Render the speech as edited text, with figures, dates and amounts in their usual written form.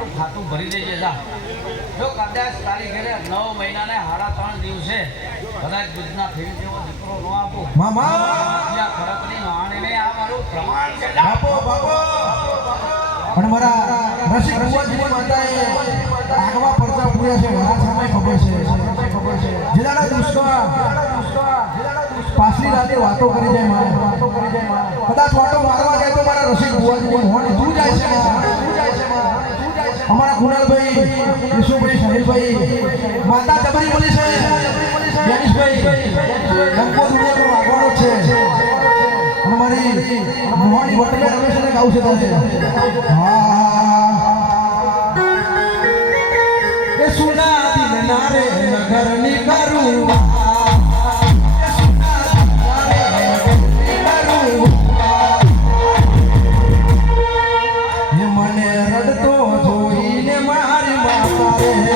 મારું ખાતું ભરી દેજે જા જો કદાચ તારી ઘરે 9 મહિનાને 3.5 દિવસે કદાચ દૂધના ફેરી જેવો દીકરો ન આપો મામા ત્યાં ખરકની માણીને આ મારું પ્રમાણ છે બાપો બાપો પણ મારા રસિક ભુવાજીની માતાએ આગવા પરચા પૂર્યા છે મારા સામે ખબર છે જિલ્લાના દુષ્કર્મ પાછલી રાતે વાતો કરી જાય મારે કદાચ વાતો મારવા જાય તો મારા રસિક ભુવાજીની મોહન તું જાય છે અમારા કુણાલભાઈ યશુભાઈ સાહિલભાઈ માતા જબરી બોલી છે જ્ઞાનેશભાઈ કંકો દુનિયામાં વાગવાનો છે અને મારી મોહની વટલે રમેશને ગાવું છે તારે એ સુના દિલ નારે નગરની કરું મને રડતો જોઈને મારી માતા રે